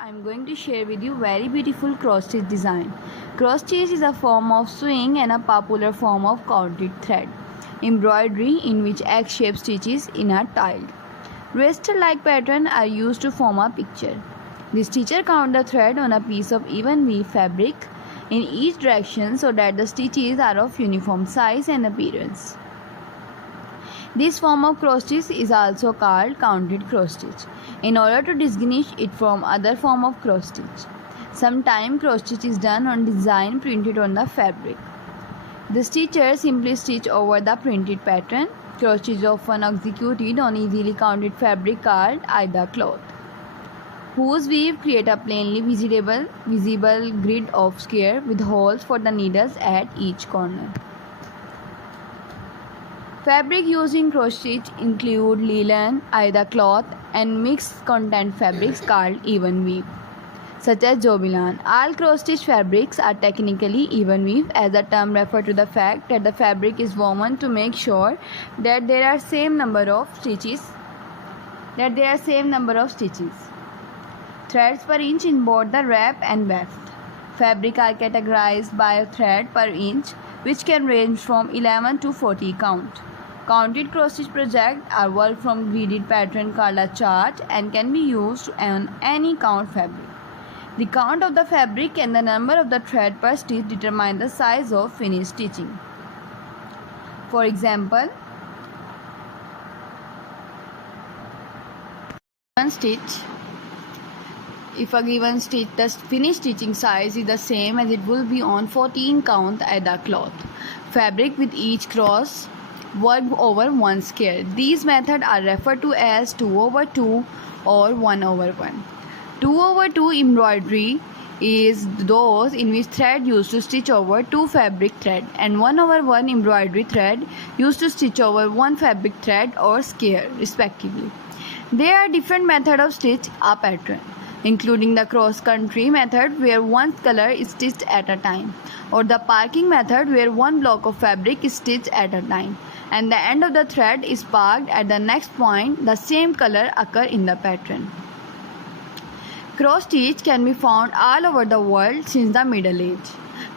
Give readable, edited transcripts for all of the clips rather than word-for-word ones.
I'm going to share with you very beautiful cross stitch design. Cross stitch is a form of sewing and a popular form of counted thread embroidery in which egg-shaped stitches in are tiled. Raster-like patterns are used to form a picture. The stitcher count the thread on a piece of even weave fabric in each direction so that the stitches are of uniform size and appearance. This form of cross stitch is also called counted cross stitch in order to distinguish it from other form of cross stitch. Sometimes cross stitch is done on design printed on the fabric. The stitcher simply stitch over the printed pattern. Cross stitch is often executed on easily counted fabric called aida cloth, whose weave create a plainly visible grid of square with holes for the needles at each corner. Fabric used in cross stitch include linen, aida cloth, and mixed content fabrics called even weave, such as jobilan. All cross stitch fabrics are technically even weave, as the term refers to the fact that the fabric is woven to make sure that there are same number of stitches. Threads per inch in both the wrap and weft. Fabric are categorized by a thread per inch, which can range from 11 to 40 count. Counted cross stitch projects are worked from gridded pattern called a chart and can be used on any count fabric. The count of the fabric and the number of the thread per stitch determine the size of finished stitching. For example, if a given stitch, the finished stitching size is the same as it will be on 14 count aida cloth fabric with each cross worked over one square. These methods are referred to as 2/2 or 1/1. 2/2 embroidery is those in which thread used to stitch over two fabric thread, and 1/1 embroidery thread used to stitch over one fabric thread or square respectively. There are different methods of stitch a pattern, including the cross-country method where one color is stitched at a time, or the parking method where one block of fabric is stitched at a time, and the end of the thread is parked at the next point the same color occur in the pattern. Cross stitch can be found all over the world since the Middle Age.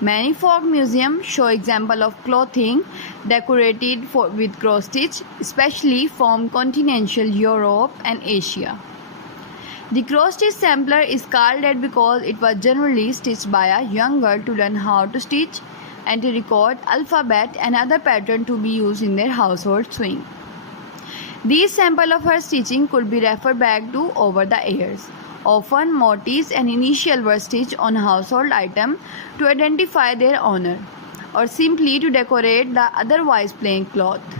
Many folk museums show examples of clothing decorated with cross stitch, especially from continental Europe and Asia. The cross stitch sampler is called that because it was generally stitched by a young girl to learn how to stitch and to record alphabet and other patterns to be used in their household sewing. These samples of her stitching could be referred back to over the years. Often motifs and initials were stitched on household items to identify their owner, or simply to decorate the otherwise plain cloth.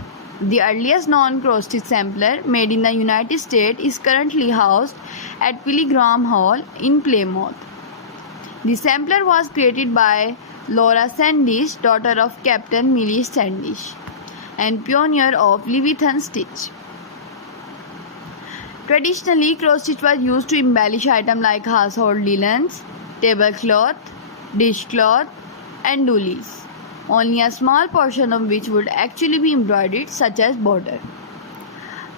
The earliest known cross stitch sampler made in the United States is currently housed at Pilgrim Hall in Plymouth. The sampler was created by Laura Sandish, daughter of Captain Millie Sandish, and pioneer of Leviathan stitch. Traditionally, cross stitch was used to embellish items like household linens, tablecloth, dishcloth, and doilies, only a small portion of which would actually be embroidered, such as border.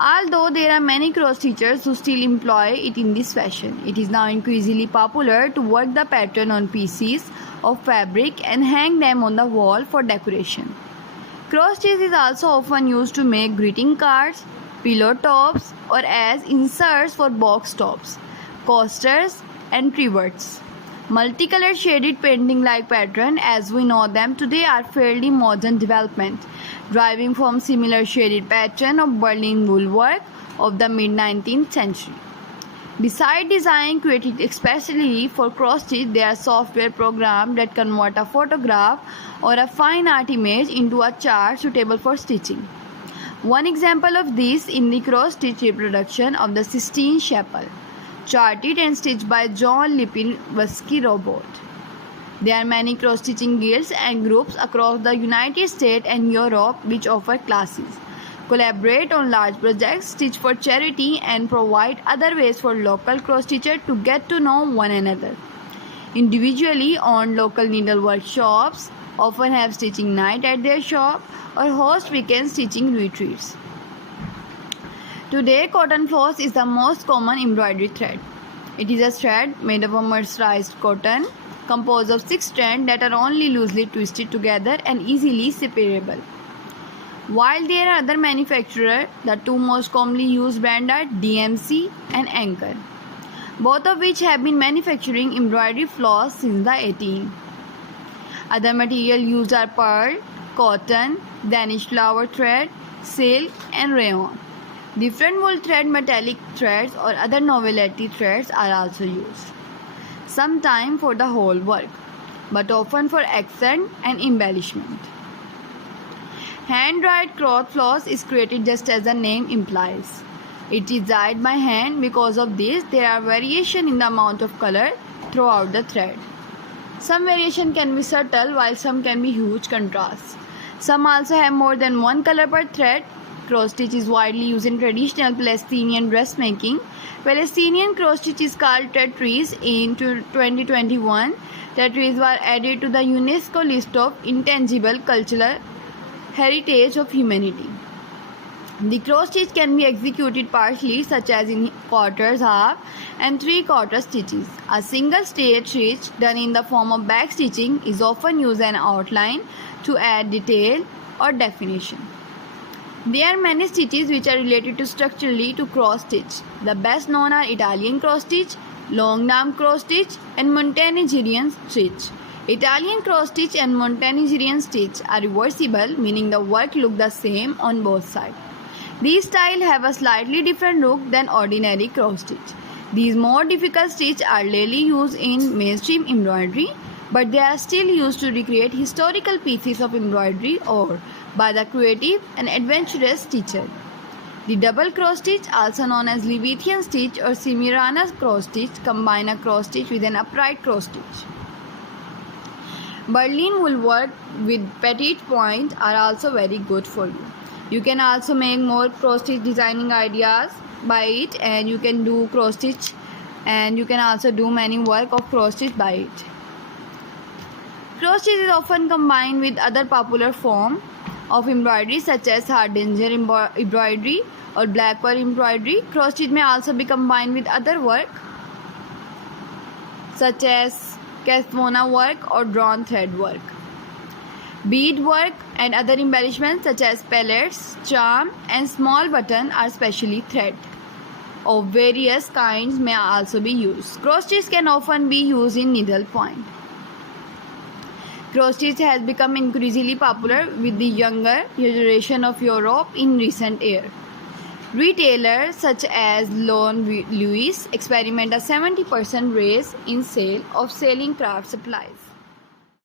Although there are many cross stitchers who still employ it in this fashion, it is now increasingly popular to work the pattern on pieces of fabric and hang them on the wall for decoration. Cross stitch is also often used to make greeting cards, pillow tops, or as inserts for box tops, coasters, and trivets. Multicolored shaded painting-like patterns, as we know them today, are fairly modern development, deriving from similar shaded pattern of Berlin wool work of the mid-19th century. Besides design created especially for cross stitch, there are software programs that convert a photograph or a fine art image into a chart suitable for stitching. One example of this in the cross stitch reproduction of the Sistine Chapel, charted and stitched by John Lipinski Robot. There are many cross stitching guilds and groups across the United States and Europe which offer classes, collaborate on large projects, stitch for charity, and provide other ways for local cross stitchers to get to know one another. Individually owned local needlework shops often have stitching night at their shop or host weekend stitching retreats. Today, cotton floss is the most common embroidery thread. It is a thread made of a mercerized cotton composed of 6 strands that are only loosely twisted together and easily separable. While there are other manufacturers, the two most commonly used brands are DMC and Anchor, both of which have been manufacturing embroidery floss since the 18th. Other material used are pearl, cotton, Danish flower thread, silk, and rayon. Different wool thread, metallic threads, or other novelty threads are also used, sometimes for the whole work, but often for accent and embellishment. Hand-dyed cloth floss is created just as the name implies. It is dyed by hand. Because of this, there are variations in the amount of color throughout the thread. Some variation can be subtle, while some can be huge contrasts. Some also have more than one color per thread. Cross stitch is widely used in traditional Palestinian dressmaking. Palestinian cross stitch is called Tetris. In 2021, Tetris were added to the UNESCO list of intangible cultural heritage of humanity. The cross stitch can be executed partially, such as in quarters, half, and 3/4 stitches. A single straight stitch done in the form of back stitching is often used as an outline to add detail or definition. There are many stitches which are related to structurally to cross stitch. The best known are Italian cross stitch, long arm cross stitch, and Montenegrin stitch. Italian cross stitch and Montenegrin stitch are reversible, meaning the work looks the same on both sides. These styles have a slightly different look than ordinary cross stitch. These more difficult stitches are rarely used in mainstream embroidery, but they are still used to recreate historical pieces of embroidery or by the creative and adventurous stitcher. The double cross stitch, also known as Levitian stitch or Semiramis cross stitch, combine a cross stitch with an upright cross stitch. Berlin wool work with petite point are also very good for you. You can also make more cross stitch designing ideas by it, and you can do cross stitch, and you can also do many work of cross stitch by it. Cross stitch is often combined with other popular form of embroidery such as hardanger embroidery or black pearl embroidery. Cross stitch may also be combined with other work such as Cathvona work or drawn thread work. Bead work and other embellishments such as pellets, charm, and small button are specially thread of various kinds may also be used. Cross stitch can often be used in needle point. Cross stitch has become increasingly popular with the younger generation of Europe in recent years. Retailers such as Lone Louis experiment a 70% raise in sale of selling craft supplies.